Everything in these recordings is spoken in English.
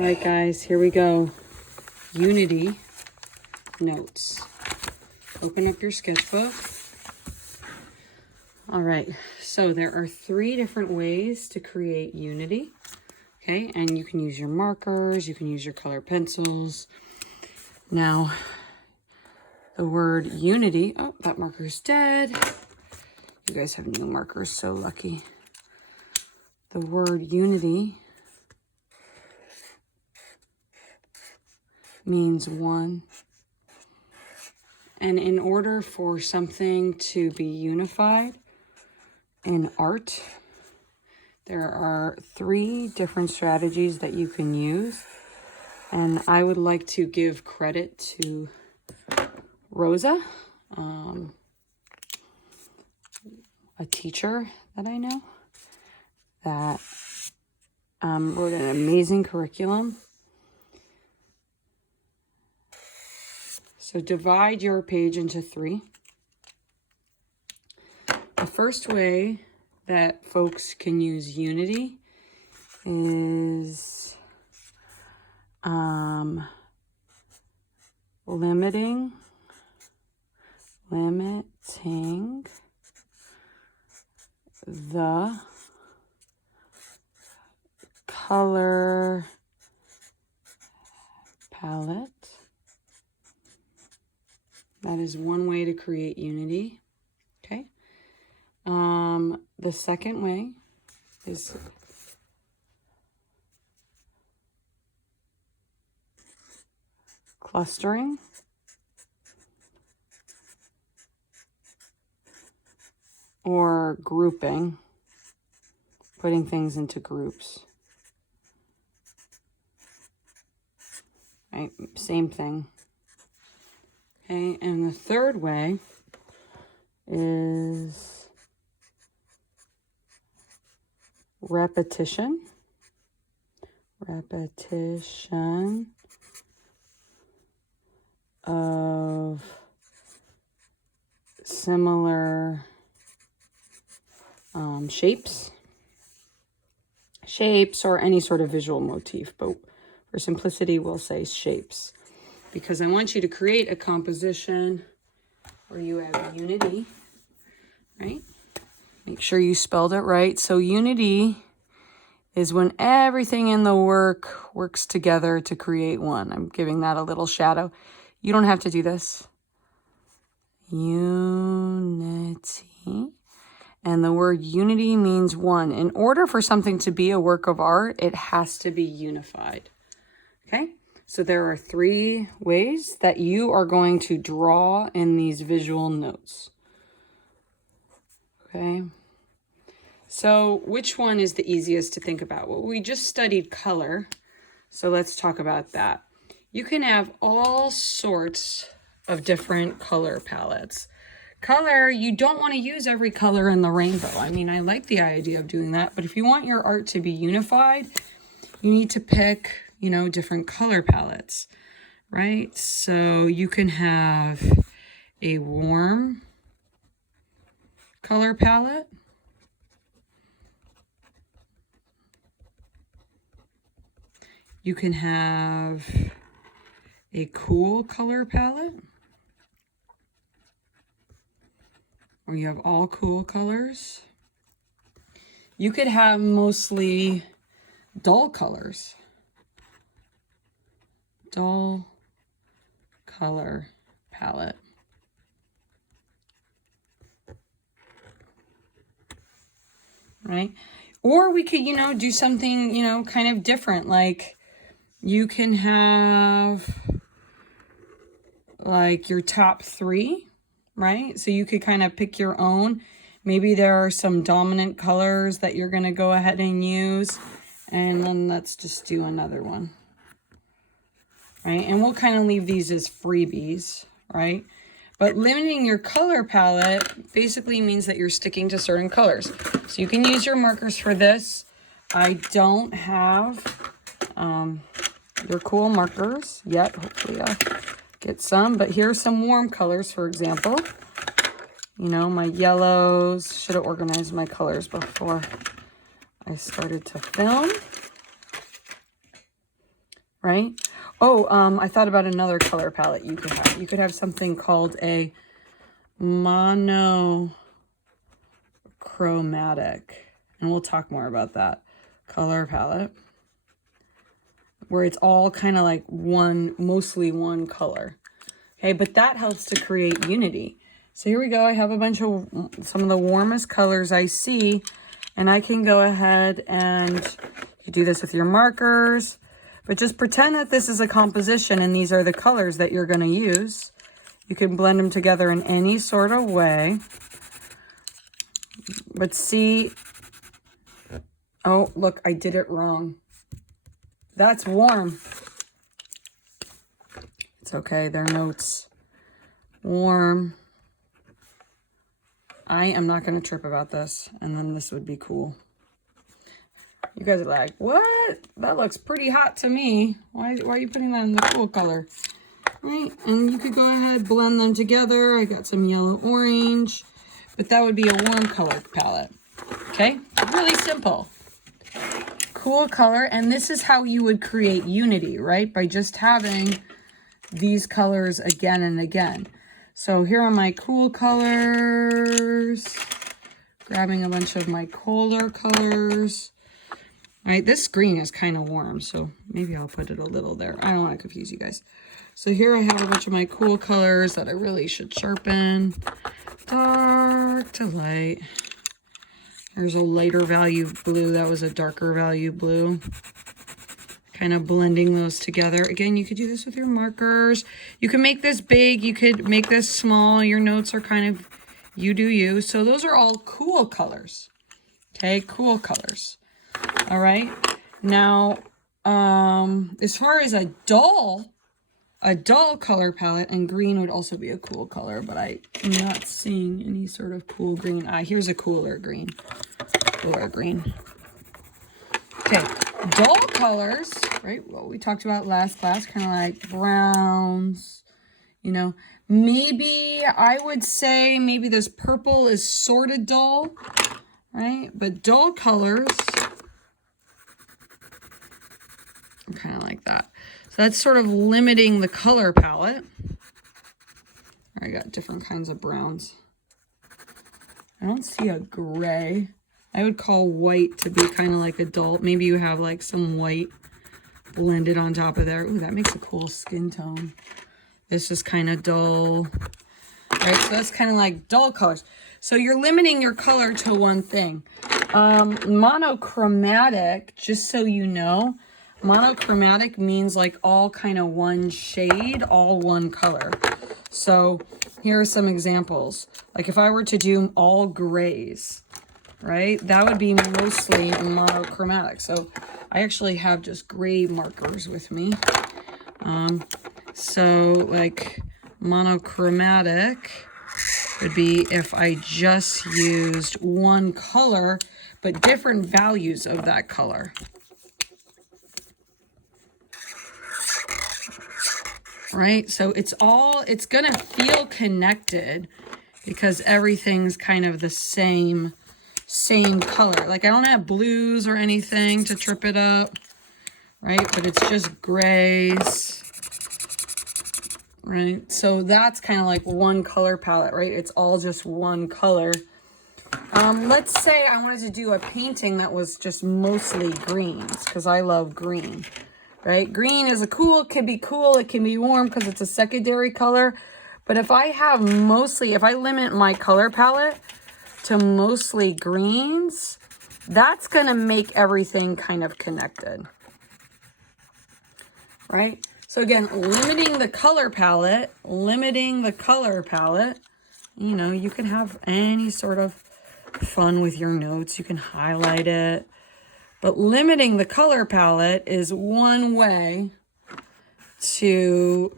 All right, guys, here we go. Unity notes. Open up your sketchbook. All right, so there are 3 different ways to create unity. Okay, and you can use your markers, you can use your colored pencils. Now, the word unity, oh, that marker's dead. You guys have new markers, so lucky. The word unity means one. And in order for something to be unified in art, there are 3 different strategies that you can use. And I would like to give credit to Rosa, a teacher that I know that wrote an amazing curriculum. So divide your page into 3. The first way that folks can use unity is limiting the color palette. That is one way to create unity. Okay. The second way is clustering, or grouping, putting things into groups. Right, same thing. Okay, and the third way is repetition. Repetition of similar shapes or any sort of visual motif, but for simplicity we'll say shapes, because I want you to create a composition where you have unity, right? Make sure you spelled it right. So unity is when everything in the work works together to create one. I'm giving that a little shadow. You don't have to do this. Unity. And the word unity means one. In order for something to be a work of art, it has to be unified. Okay? So there are 3 ways that you are going to draw in these visual notes. Okay? So which one is the easiest to think about? Well, we just studied color, so let's talk about that. You can have all sorts of different color palettes. Color, you don't want to use every color in the rainbow. I mean, I like the idea of doing that, but if you want your art to be unified, you need to pick, different color palettes, right? So you can have a warm color palette. You can have a cool color palette, or you have all cool colors. You could have mostly dull colors. Dull color palette. Right? Or we could, do something, kind of different. Like you can have like your top 3, right? So you could kind of pick your own. Maybe there are some dominant colors that you're going to go ahead and use. And then let's just do another one. Right? And we'll kind of leave these as freebies, right? But limiting your color palette basically means that you're sticking to certain colors. So you can use your markers for this. I don't have your cool markers yet. Hopefully I'll get some. But here's some warm colors, for example. My yellows. Should have organized my colors before I started to film. right? Oh, I thought about another color palette you could have. You could have something called a monochromatic, and we'll talk more about that color palette, where it's all kind of like mostly one color. Okay, but that helps to create unity. So here we go. I have a bunch of some of the warmest colors I see, and I can go ahead and you do this with your markers, but just pretend that this is a composition and these are the colors that you're going to use. You can blend them together in any sort of way. But see, oh, look, I did it wrong. That's warm. It's okay, they're notes. Warm. I am not going to trip about this, and then this would be cool. You guys are like, what? That looks pretty hot to me. Why are you putting that in the cool color? Right, and you could go ahead, blend them together. I got some yellow orange, but that would be a warm color palette. Okay, really simple. Cool color, and this is how you would create unity, right? By just having these colors again and again. So here are my cool colors. Grabbing a bunch of my colder colors. All right, this green is kind of warm, so maybe I'll put it a little there. I don't want to confuse you guys. So here I have a bunch of my cool colors that I really should sharpen. Dark to light. Here's a lighter value blue. That was a darker value blue. Kind of blending those together. Again, you could do this with your markers. You can make this big. You could make this small. Your notes are kind of you do you. So those are all cool colors. Okay, cool colors. All right. Now, as far as a dull color palette, and green would also be a cool color, but I'm not seeing any sort of cool green. Here's a cooler green. Cooler green. Okay, dull colors, right? What we talked about last class, kind of like browns, you know. Maybe I would say maybe this purple is sort of dull, right? But dull colors are kind of like that. So that's sort of limiting the color palette. I got different kinds of browns. I don't see a gray. I would call white to be kind of like a dull. Maybe you have like some white blended on top of there. Ooh, that makes a cool skin tone. This is kind of dull. All right, so that's kind of like dull colors. So you're limiting your color to one thing. Monochromatic, just so you know, monochromatic means like all kind of one shade, all one color. So here are some examples. Like if I were to do all grays, right? That would be mostly monochromatic. So I actually have just gray markers with me. So like monochromatic would be if I just used one color, but different values of that color. Right? So it's going to feel connected because everything's kind of the same color. Like I don't have blues or anything to trip it up, right? But it's just grays, right? So that's kind of like one color palette, right? It's all just one color. Let's say I wanted to do a painting that was just mostly greens because I love green, right? Green is it can be cool, it can be warm because it's a secondary color. But if I limit my color palette to mostly greens, that's going to make everything kind of connected, right? So again, limiting the color palette, you know, you can have any sort of fun with your notes. You can highlight it, but limiting the color palette is one way to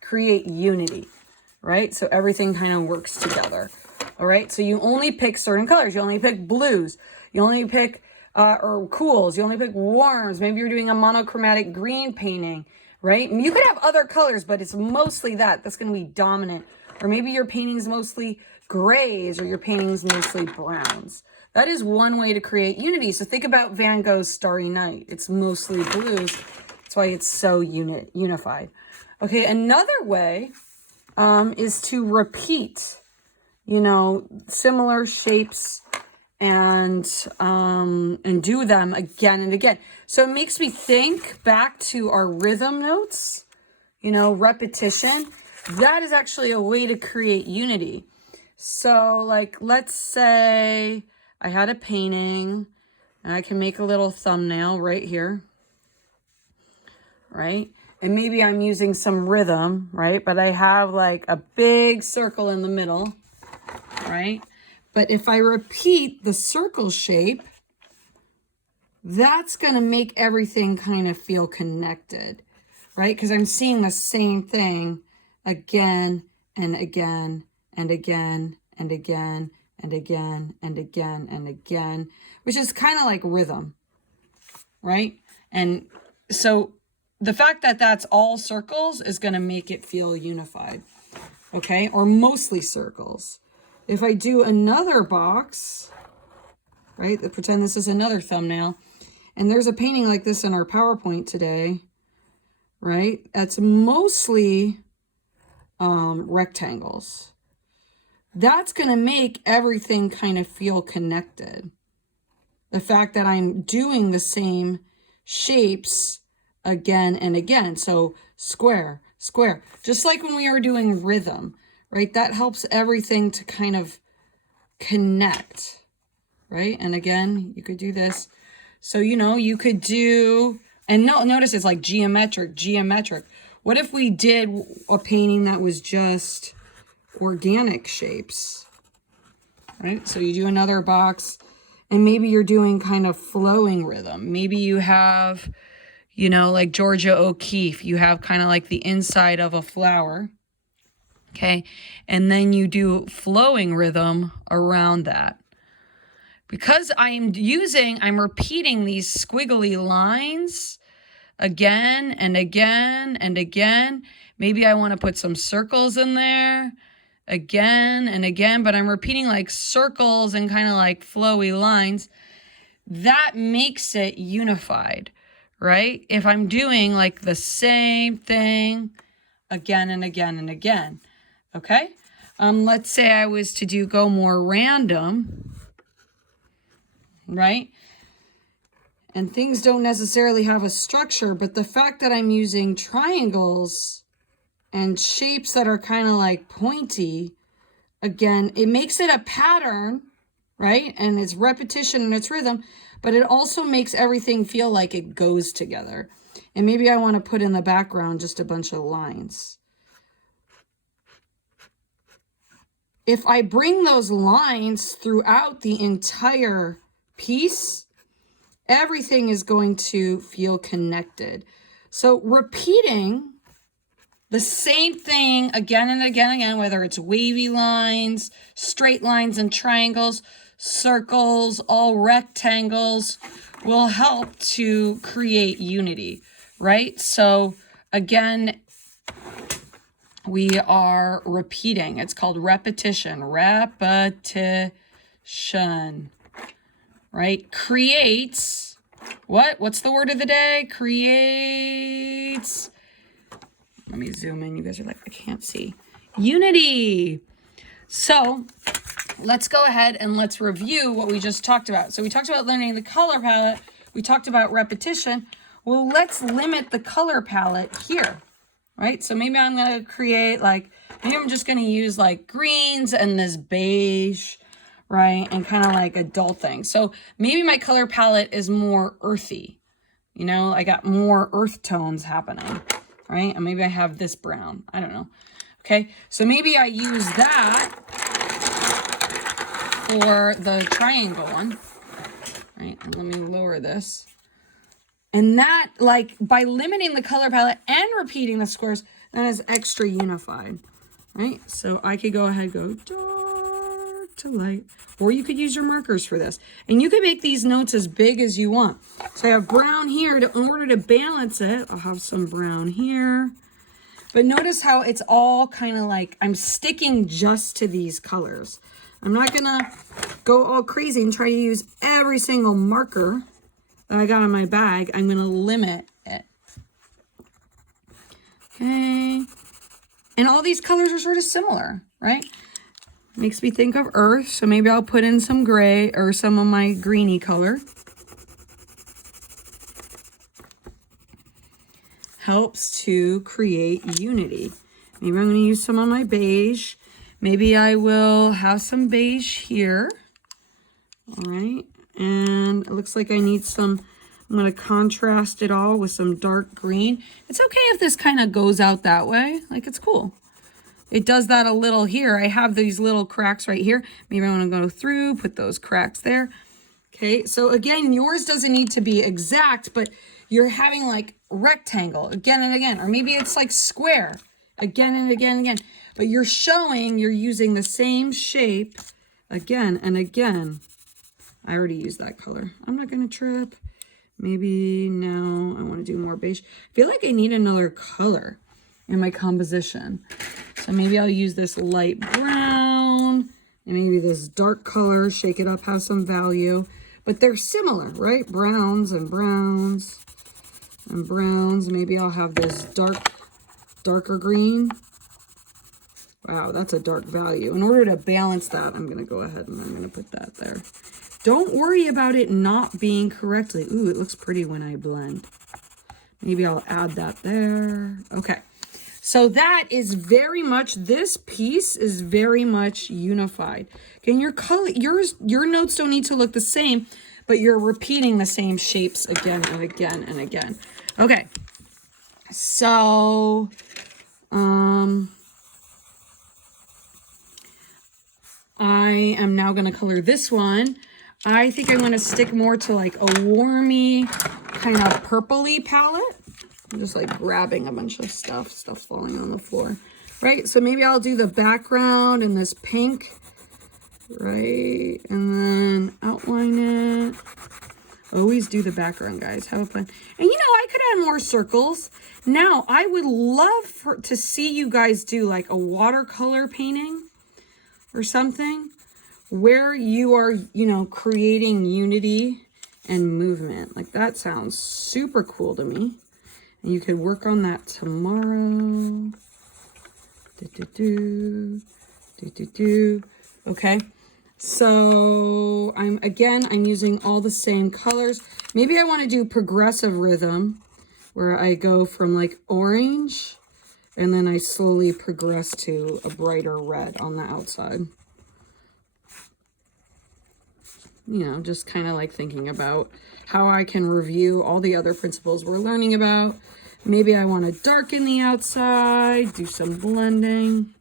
create unity, right? So everything kind of works together. All right, so you only pick certain colors. You only pick blues. You only pick or cools. You only pick warms. Maybe you're doing a monochromatic green painting, right? And you could have other colors, but it's mostly that's going to be dominant. Or maybe your painting's mostly grays or your painting's mostly browns. That is one way to create unity. So think about Van Gogh's Starry Night. It's mostly blues. It's That's why it's so unified. Okay, another way is to repeat, you know, similar shapes and do them again and again. So it makes me think back to our rhythm notes, you know, repetition. That is actually a way to create unity. So like, let's say I had a painting and I can make a little thumbnail right here, right? And maybe I'm using some rhythm, right? But I have like a big circle in the middle, right? But if I repeat the circle shape, that's going to make everything kind of feel connected, right? Because I'm seeing the same thing again and again and again and again and again and again and again, which is kind of like rhythm, right? And so the fact that that's all circles is going to make it feel unified, okay? Or mostly circles. If I do another box, right, pretend this is another thumbnail, and there's a painting like this in our PowerPoint today, right? That's mostly rectangles. That's going to make everything kind of feel connected. The fact that I'm doing the same shapes again and again. So square, square, just like when we were doing rhythm, right? That helps everything to kind of connect, right? And again, you could do this. So, you know, you could do, and notice it's like geometric. What if we did a painting that was just organic shapes, right? So you do another box and maybe you're doing kind of flowing rhythm. Maybe you have, you know, like Georgia O'Keeffe, you have kind of like the inside of a flower, okay? And then you do flowing rhythm around that. Because I'm repeating these squiggly lines again and again and again. Maybe I want to put some circles in there again and again, but I'm repeating like circles and kind of like flowy lines. That makes it unified, right? If I'm doing like the same thing again and again and again, okay? Let's say I was to go more random, right? And things don't necessarily have a structure, but the fact that I'm using triangles and shapes that are kind of like pointy, again, it makes it a pattern, right? And it's repetition and it's rhythm, but it also makes everything feel like it goes together. And maybe I want to put in the background just a bunch of lines. If I bring those lines throughout the entire piece, everything is going to feel connected. So repeating the same thing again and again and again, whether it's wavy lines, straight lines and triangles, circles, all rectangles, will help to create unity, right? So again, we are repeating. It's called repetition. Repetition. Right? Creates, what? What's the word of the day? Creates, let me zoom in. You guys are like, I can't see. Unity. So let's go ahead and let's review what we just talked about. So we talked about learning the color palette. We talked about repetition. Well, let's limit the color palette here, right? So maybe I'm going to create like, maybe I'm just going to use like greens and this beige, right? And kind of like a dull thing. So maybe my color palette is more earthy. You know, I got more earth tones happening, right? And maybe I have this brown. I don't know. Okay, so maybe I use that for the triangle one, right? And let me lower this. And that, like, by limiting the color palette and repeating the squares, that is extra unified, right? So I could go ahead and go dark to light, or you could use your markers for this. And you can make these notes as big as you want. So I have brown here. In order to balance it, I'll have some brown here. But notice how it's all kind of like, I'm sticking just to these colors. I'm not going to go all crazy and try to use every single marker that I got in my bag. I'm going to limit it, Okay. And all these colors are sort of similar, right? Makes me think of earth, so maybe I'll put in some gray or some of my greeny color. Helps to create unity. Maybe I'm going to use some of my beige. Maybe I will have some beige here. All right, and it looks like I need some, I'm going to contrast it all with some dark green. It's okay if this kind of goes out that way, like it's cool. It does that a little here. I have these little cracks right here. Maybe I want to go through, put those cracks there. Okay, so again, yours doesn't need to be exact, but you're having like rectangle again and again, or maybe it's like square again and again and again. But you're showing you're using the same shape again and again. I already used that color. I'm not going to trip. Maybe now I want to do more beige. I feel like I need another color in my composition. So maybe I'll use this light brown and maybe this dark color, shake it up, have some value. But they're similar, right? Browns and browns and browns. Maybe I'll have this darker green. Wow, that's a dark value. In order to balance that, I'm going to go ahead and I'm going to put that there. Don't worry about it not being correctly. Ooh, it looks pretty when I blend. Maybe I'll add that there. Okay. So that is very much, this piece is very much unified. Okay, your color, your notes don't need to look the same, but you're repeating the same shapes again and again and again. Okay, so I am now going to color this one. I think I'm going to stick more to like a warmy, kind of purpley palette. I'm just like grabbing a bunch of stuff falling on the floor, right? So maybe I'll do the background in this pink, right? And then outline it. Always do the background, guys. Have a fun. And you know, I could add more circles. Now, I would love to see you guys do like a watercolor painting or something where you are, you know, creating unity and movement. Like that sounds super cool to me. And you could work on that tomorrow. Okay. So I'm using all the same colors. Maybe I want to do progressive rhythm where I go from like orange and then I slowly progress to a brighter red on the outside. You know, just kind of like thinking about how I can review all the other principles we're learning about. Maybe I want to darken the outside, do some blending.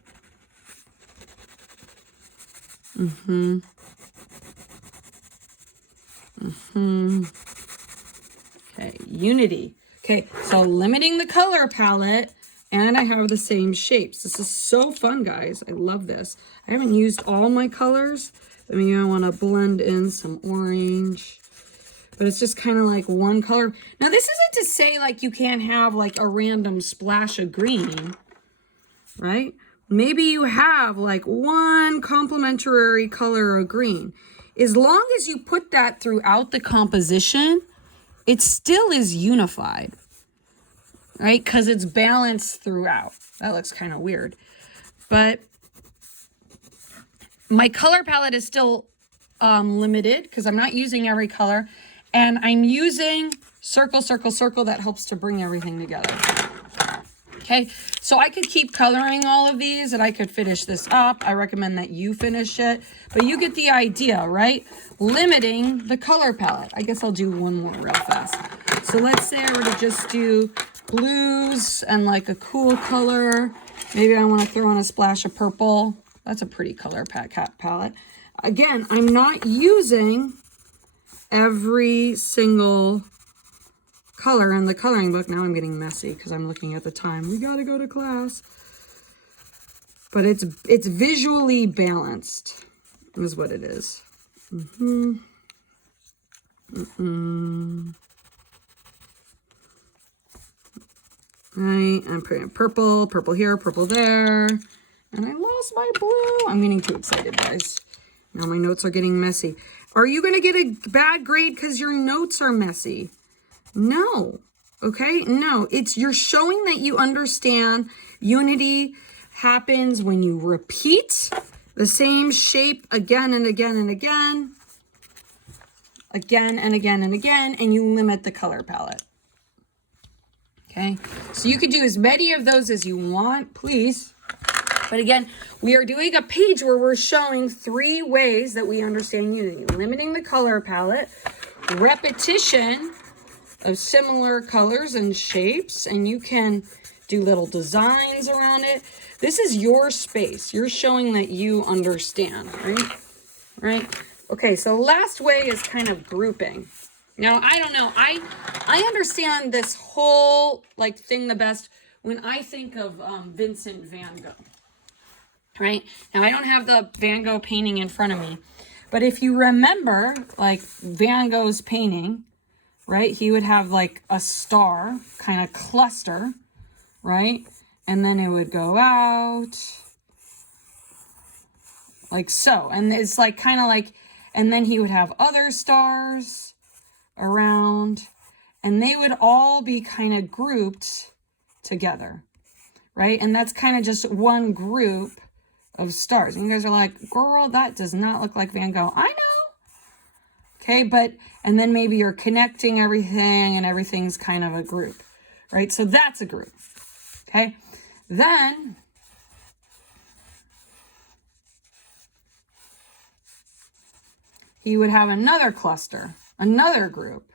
Okay, unity. Okay, so limiting the color palette, and I have the same shapes. This is so fun, guys. I love this. I haven't used all my colors. I mean, I want to blend in some orange, but it's just kind of like one color. Now, this isn't to say like you can't have like a random splash of green, right? Maybe you have like one complementary color of green. As long as you put that throughout the composition, it still is unified, right? Because it's balanced throughout. That looks kind of weird. But my color palette is still limited because I'm not using every color. And I'm using circle, circle, circle that helps to bring everything together. Okay, so I could keep coloring all of these and I could finish this up. I recommend that you finish it, but you get the idea, right? Limiting the color palette. I guess I'll do one more real fast. So let's say I were to just do blues and like a cool color. Maybe I want to throw in a splash of purple. That's a pretty color palette. Again, I'm not using every single color in the coloring book. Now I'm getting messy because I'm looking at the time. We got to go to class. But it's visually balanced is what it is. Right, I'm putting purple, purple here, purple there. And I lost my blue. I'm getting too excited, guys. Now my notes are getting messy. Are you going to get a bad grade because your notes are messy? No. Okay, no, you're showing that you understand unity happens when you repeat the same shape again and again and again, again and again and again, and you limit the color palette. Okay, so you could do as many of those as you want, please. But again, we are doing a page where we're showing 3 ways that we understand unity. Limiting the color palette, repetition of similar colors and shapes, and you can do little designs around it. This is your space. You're showing that you understand, right? Right? Okay, so last way is kind of grouping. Now, I don't know. I understand this whole like thing the best when I think of Vincent van Gogh. Right? Now, I don't have the Van Gogh painting in front of me, but if you remember, like Van Gogh's painting, right? He would have like a star kind of cluster, right? And then it would go out like so. And it's like kind of like, and then he would have other stars around, and they would all be kind of grouped together, right? And that's kind of just one group of stars. And you guys are like, girl, that does not look like Van Gogh. I know. Okay, but, and then maybe you're connecting everything and everything's kind of a group, right? So that's a group, okay? Then, you would have another cluster, another group,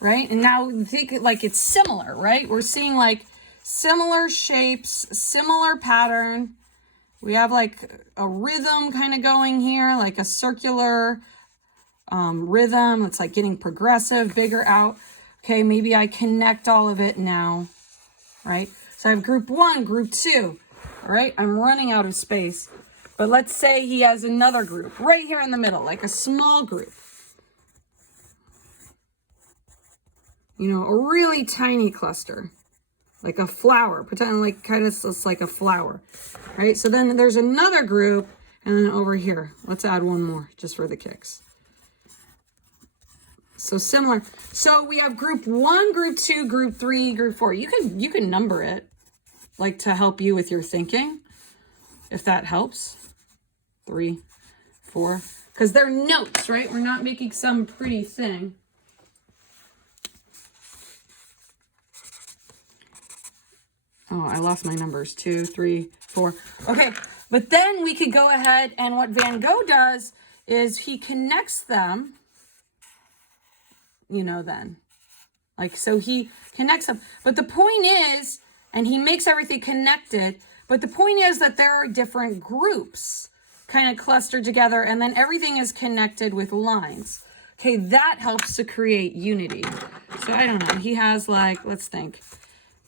right? And now think like it's similar, right? We're seeing like similar shapes, similar pattern. We have like a rhythm kind of going here, like a circular rhythm. It's like getting progressive, bigger out. Okay, maybe I connect all of it now, right? So I have group 1, group 2, all right? I'm running out of space. But let's say he has another group right here in the middle, like a small group. You know, a really tiny cluster, like a flower, pretend like kind of looks like a flower, right? So then there's another group, and then over here, let's add one more just for the kicks. So similar. So we have group 1, group 2, group 3, group 4. You can number it, like to help you with your thinking, if that helps. 3, 4, because they're notes, right? We're not making some pretty thing. Oh, I lost my numbers. 2, 3, 4. Okay, but then we could go ahead, and what Van Gogh does is he connects them, you know, then. Like, so he connects them. But the point is, and he makes everything connected, but the point is that there are different groups kind of clustered together, and then everything is connected with lines. Okay, that helps to create unity. So I don't know. He has like, let's think.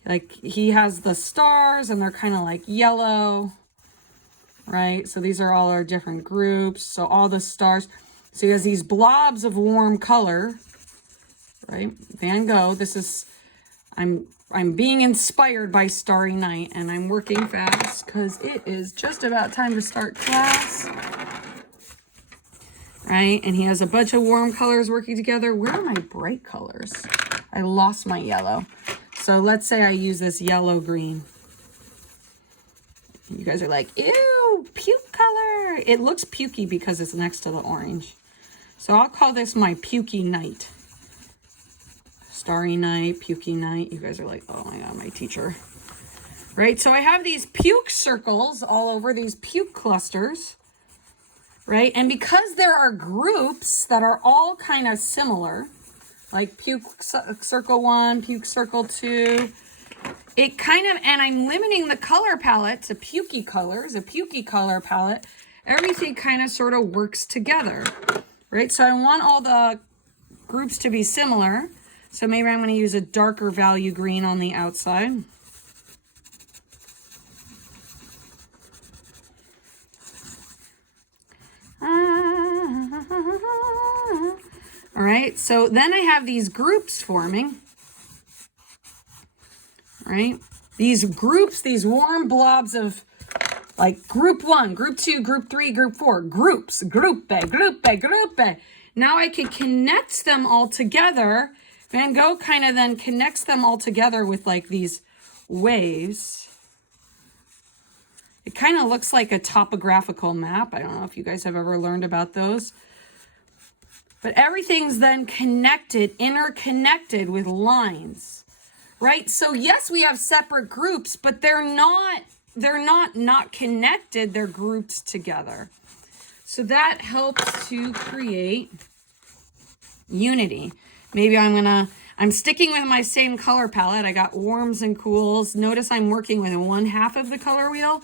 Like he has the stars and they're kind of like yellow, right? So these are all our different groups. So all the stars. So he has these blobs of warm color, right? Van Gogh, this is, I'm being inspired by Starry Night, and I'm working fast because it is just about time to start class. Right? And he has a bunch of warm colors working together. Where are my bright colors? I lost my yellow. So let's say I use this yellow green. You guys are like, ew, puke color. It looks pukey because it's next to the orange. So I'll call this my pukey night. Starry night, pukey night. You guys are like, oh my God, my teacher. Right? So I have these puke circles all over, these puke clusters. Right? And because there are groups that are all kind of similar, like puke circle 1, puke circle 2, it kind of, and I'm limiting the color palette to pukey colors, a pukey color palette, everything kind of sort of works together, right? So I want all the groups to be similar. So maybe I'm going to use a darker value green on the outside. All right, so then I have these groups forming, right? These groups, these warm blobs of like group 1, group 2, group 3, group 4, groups, gruppe. Now I can connect them all together Van Gogh kind of then connects them all together with like these waves. It kind of looks like a topographical map. I don't know if you guys have ever learned about those. But everything's then connected, interconnected with lines, right? So yes, we have separate groups, but they're not connected. They're grouped together. So that helps to create unity. Maybe I'm sticking with my same color palette. I got warms and cools. Notice I'm working with one half of the color wheel.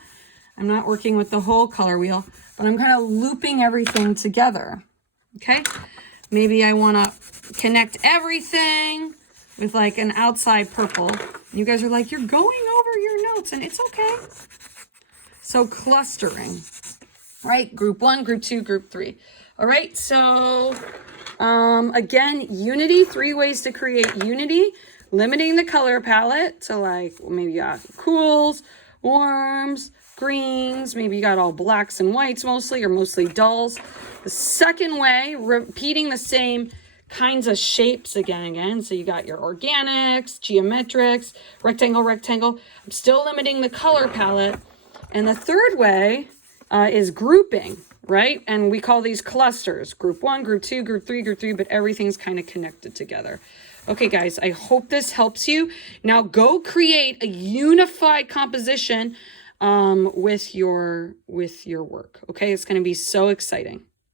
I'm not working with the whole color wheel, but I'm kind of looping everything together. Okay. Maybe I want to connect everything with like an outside purple. You guys are like, you're going over your notes, and it's okay. So clustering, right? Group 1, group 2, group 3. All right. So again, unity, 3 ways to create unity. Limiting the color palette to like, maybe you got cools, warms, greens, maybe you got all blacks and whites mostly, or mostly dulls. The second way, repeating the same kinds of shapes again. So you got your organics, geometrics, rectangle, rectangle. I'm still limiting the color palette. And the third way is grouping, right? And we call these clusters, group 1, group 2, group 3, group 3, but everything's kind of connected together. Okay, guys, I hope this helps you. Now go create a unified composition with your work. Okay, it's going to be so exciting.